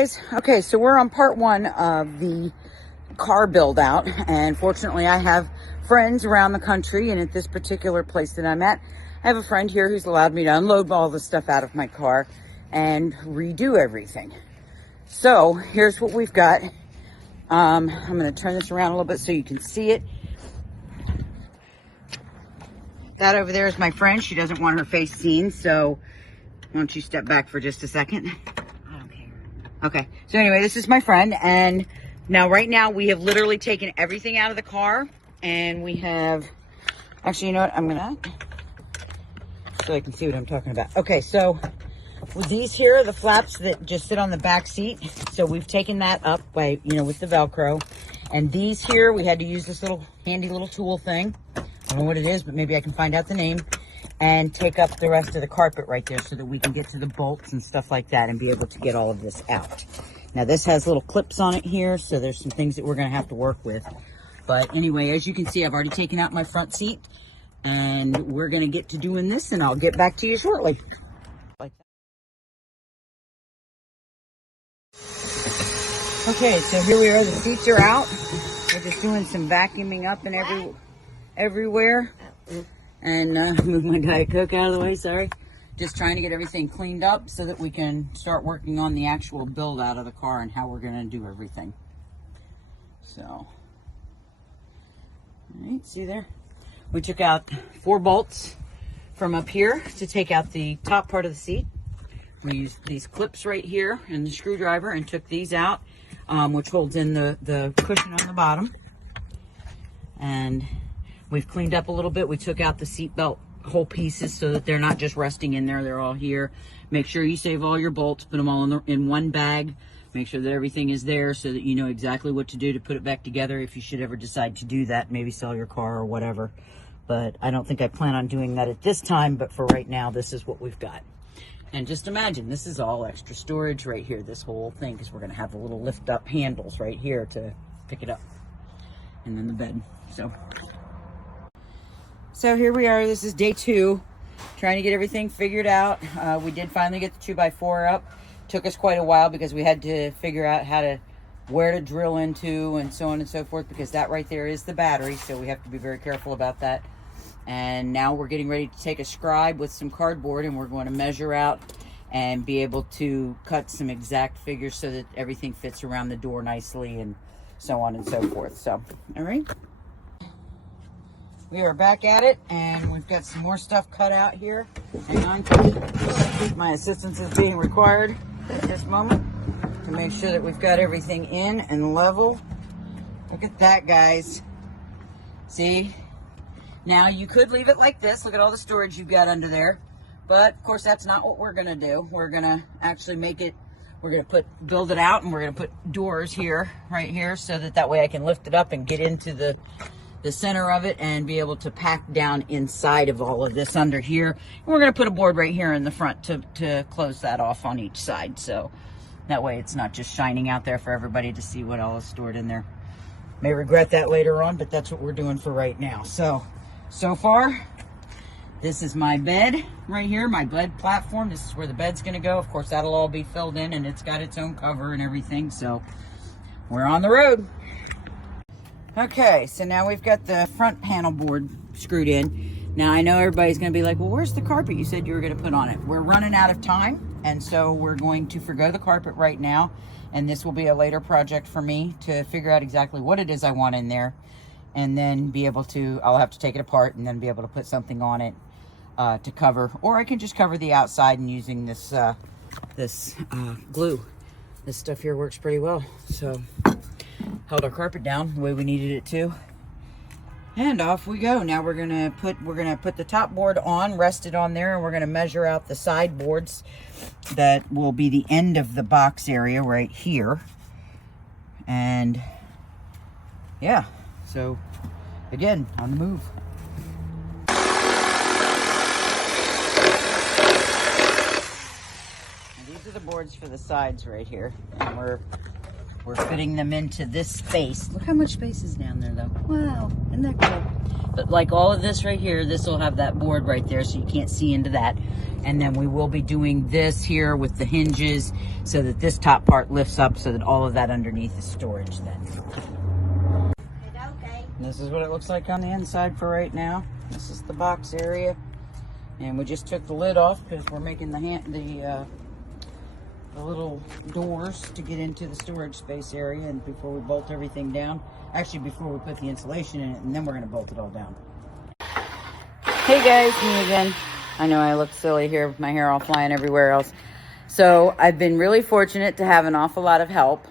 guys. Okay, so we're on part one of the car build out, and fortunately I have friends around the country, and at this particular place that I'm at, I have a friend here who's allowed me to unload all the stuff out of my car and redo everything. So here's what we've got. I'm going to turn this around a little bit so you can see it. That over there is my friend. She doesn't want her face seen, so why don't you step back for just a second? I don't care. Okay, so anyway, this is my friend, and now right now we have literally taken everything out of the car, and we have, actually, you know what, I'm gonna, so I can see what I'm talking about. Okay, so with these here are the flaps that just sit on the back seat. So we've taken that up by, you know, with the Velcro. And these here, we had to use this little handy little tool thing. I don't know what it is, but maybe I can find out the name. And take up the rest of the carpet right there so that we can get to the bolts and stuff like that and be able to get all of this out. Now this has little clips on it here, so there's some things that we're gonna have to work with. But anyway, as you can see, I've already taken out my front seat, and we're gonna get to doing this, and I'll get back to you shortly. Like that. Okay, so here we are, the seats are out. We're just doing some vacuuming up and everywhere. And move my Diet Coke out of the way, sorry. Just trying to get everything cleaned up so that we can start working on the actual build out of the car and how we're gonna do everything. So, all right, see there? We took out 4 bolts from up here to take out the top part of the seat. We used these clips right here and the screwdriver and took these out, which holds in the cushion on the bottom. And we've cleaned up a little bit. We took out the seat belt whole pieces so that they're not just resting in there. They're all here. Make sure you save all your bolts, put them all in one bag. Make sure that everything is there so that you know exactly what to do to put it back together if you should ever decide to do that, maybe sell your car or whatever. But I don't think I plan on doing that at this time, but for right now, this is what we've got. And just imagine, this is all extra storage right here, this whole thing, because we're gonna have the little lift up handles right here to pick it up. And then the bed, So here we are, this is day 2, trying to get everything figured out. We did finally get the 2x4 up. Took us quite a while because we had to figure out where to drill into and so on and so forth, because that right there is the battery, so we have to be very careful about that. And now we're getting ready to take a scribe with some cardboard, and we're going to measure out and be able to cut some exact figures so that everything fits around the door nicely and so on and so forth. So, all right. We are back at it, and we've got some more stuff cut out here. Hang on. My assistance is being required at this moment to make sure that we've got everything in and level. Look at that, guys. See? Now, you could leave it like this. Look at all the storage you've got under there. But, of course, that's not what we're going to do. We're going to actually make it, we're going to build it out, and we're going to put doors here, right here, so that way I can lift it up and get into the center of it and be able to pack down inside of all of this under here. And we're going to put a board right here in the front to close that off on each side. So that way it's not just shining out there for everybody to see what all is stored in there. May regret that later on, but that's what we're doing for right now. So far, this is my bed right here, my bed platform. This is where the bed's going to go. Of course, that'll all be filled in, and it's got its own cover and everything. So we're on the road. Okay, so now we've got the front panel board screwed in. Now, I know everybody's going to be like, well, where's the carpet you said you were going to put on it? We're running out of time, and so we're going to forgo the carpet right now, and this will be a later project for me to figure out exactly what it is I want in there, and then be able to, I'll have to take it apart and then be able to put something on it to cover, or I can just cover the outside and using this, glue. This stuff here works pretty well, so held our carpet down the way we needed it to, and off we go. Now we're gonna put the top board on, rest it on there, and we're gonna measure out the side boards that will be the end of the box area right here. And yeah, so again, on the move. And these are the boards for the sides right here, and we're fitting them into this space. Look how much space is down there, though. Wow, isn't that cool? But like all of this right here, this will have that board right there, so you can't see into that. And then we will be doing this here with the hinges so that this top part lifts up so that all of that underneath is storage then. Okay. And this is what it looks like on the inside for right now. This is the box area. And we just took the lid off because we're making the little doors to get into the storage space area, and before we bolt everything down, actually before we put the insulation in it, and then we're going to bolt it all down. Hey guys, me again. I know I look silly here with my hair all flying everywhere else. So I've been really fortunate to have an awful lot of help.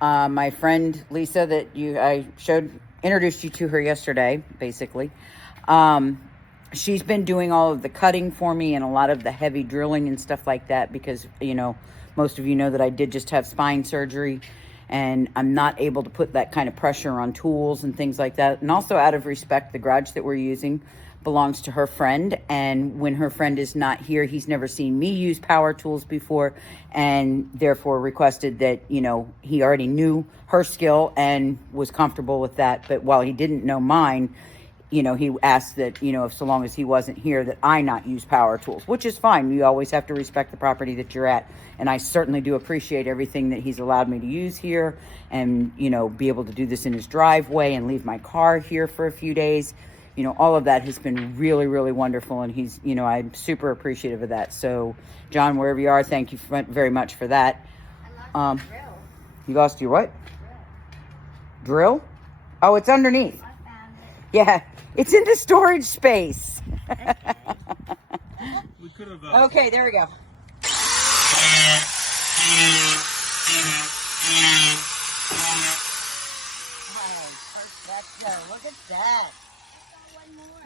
My friend Lisa that I introduced you to her yesterday, basically. She's been doing all of the cutting for me and a lot of the heavy drilling and stuff like that because, you know, most of you know that I did just have spine surgery and I'm not able to put that kind of pressure on tools and things like that. And also out of respect, the garage that we're using belongs to her friend. And when her friend is not here, he's never seen me use power tools before and therefore requested that, you know, he already knew her skill and was comfortable with that. But while he didn't know mine, you know, he asked that, you know, if so long as he wasn't here, that I not use power tools, which is fine. You always have to respect the property that you're at. And I certainly do appreciate everything that he's allowed me to use here and, you know, be able to do this in his driveway and leave my car here for a few days. You know, all of that has been really, really wonderful. And he's, you know, I'm super appreciative of that. So, John, wherever you are, thank you very much for that. I lost the drill. You lost your what? Drill? Oh, it's underneath. Yeah, it's in the storage space. We could have. Okay, there we go. Look at that.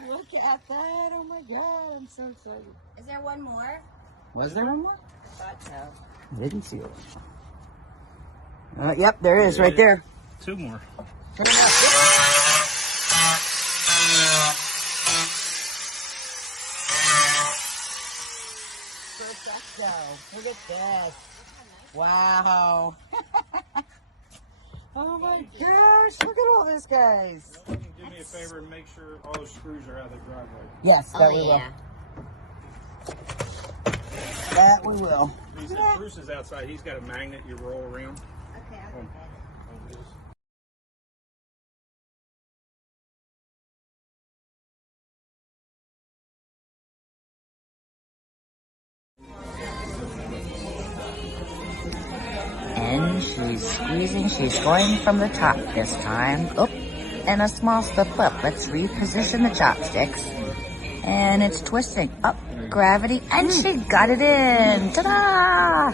Look at that. Oh my God, I'm so excited. Is there one more? Was there one more? I thought so. I didn't see it. Yep, there it is right there. Two more. Put it up. Perfecto. Look at this. Wow. Oh my gosh, look at all this, guys. Now, can you do me a favor and make sure all the screws are out of the driveway? Yes, that we will. That we will. He said Bruce is outside. He's got a magnet you roll around. Okay, I'll do that. And she's squeezing, she's going from the top this time. Oop, and a small slip up. Let's reposition the chopsticks. And it's twisting up, gravity, and she got it in. Ta-da!